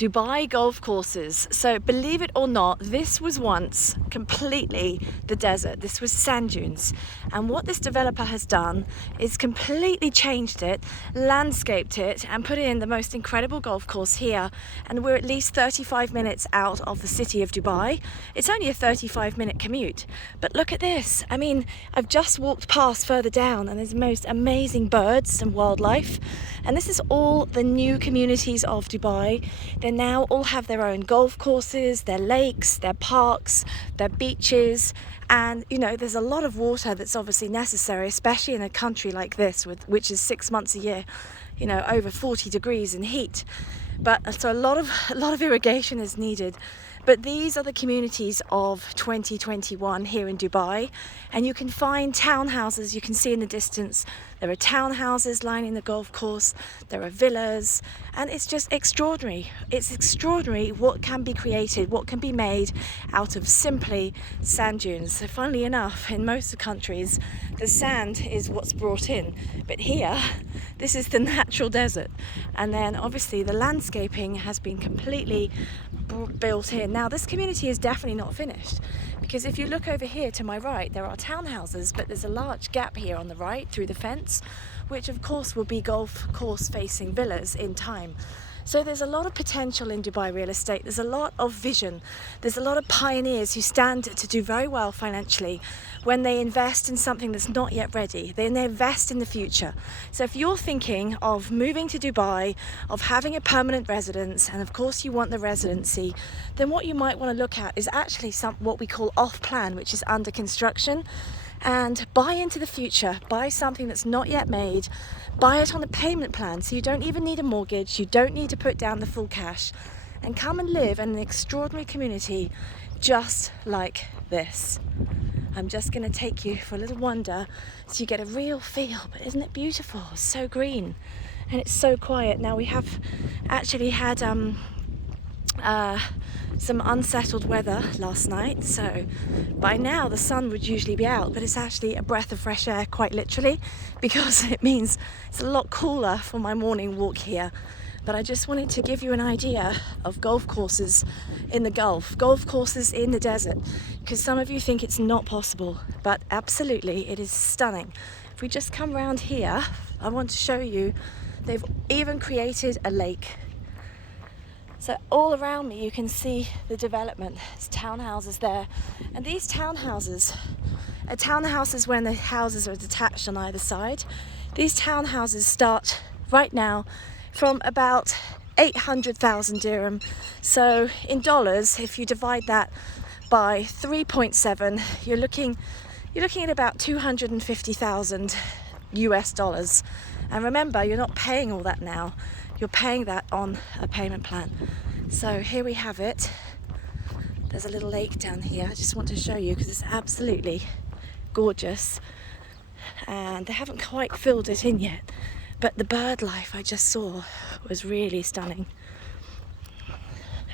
Dubai golf courses. So believe it or not, this was once completely the desert. This was sand dunes. And what this developer has done is completely changed it, landscaped it, and put in the most incredible golf course here. And we're at least 35 minutes out of the city of Dubai. It's only a 35-minute commute. But look at this. I mean, I've just walked past further down and there's the most amazing birds and wildlife. And this is all the new communities of Dubai. They now all have their own golf courses, their lakes, their parks, their beaches, and you know, there's a lot of water that's obviously necessary, especially in a country like this, which is 6 months a year, you know, over 40 degrees in heat. But so a lot of irrigation is needed. But these are the communities of 2021 here in Dubai, and you can find townhouses. You can see in the distance there are townhouses lining the golf course, there are villas, and it's just extraordinary. It's extraordinary what can be created, what can be made out of simply sand dunes. So funnily enough, in most countries the sand is what's brought in, but here this is the natural desert. And then obviously the landscaping has been completely built in. Now this community is definitely not finished, because if you look over here to my right, there are townhouses, but there's a large gap here on the right through the fence, which of course will be golf course facing villas in time. So there's a lot of potential in Dubai real estate. There's a lot of vision. There's a lot of pioneers who stand to do very well financially when they invest in something that's not yet ready. They invest in the future. So if you're thinking of moving to Dubai, of having a permanent residence, and of course you want the residency, then what you might want to look at is actually what we call off plan, which is under construction. And buy into the future, buy something that's not yet made, buy it on a payment plan, so you don't even need a mortgage, you don't need to put down the full cash, and come and live in an extraordinary community just like this. I'm just going to take you for a little wander so you get a real feel. But isn't it beautiful? It's so green and it's so quiet. Now we have actually had some unsettled weather last night, so by now the sun would usually be out, but it's actually a breath of fresh air, quite literally, because it means it's a lot cooler for my morning walk here. But I just wanted to give you an idea of golf courses in the Gulf, golf courses in the desert, because some of you think it's not possible, but absolutely it is stunning. If we just come around here, I want to show you, they've even created a lake. So all around me you can see the development. There's townhouses there, and these townhouses are townhouses when the houses are detached on either side. These townhouses start right now from about 800,000 dirham. So in dollars, if you divide that by 3.7, you're looking at about 250,000 US dollars. And remember, you're not paying all that now. You're paying that on a payment plan. So here we have it. There's a little lake down here. I just want to show you because it's absolutely gorgeous. And they haven't quite filled it in yet, but the bird life I just saw was really stunning.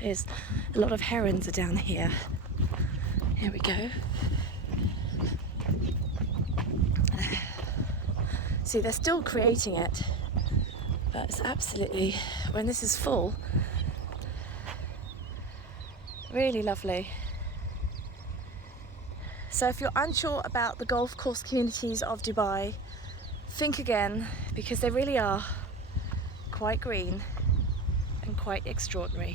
There's a lot of herons are down here. Here we go. See, they're still creating it. But it's absolutely, when this is full, really lovely. So if you're unsure about the golf course communities of Dubai, think again, because they really are quite green and quite extraordinary.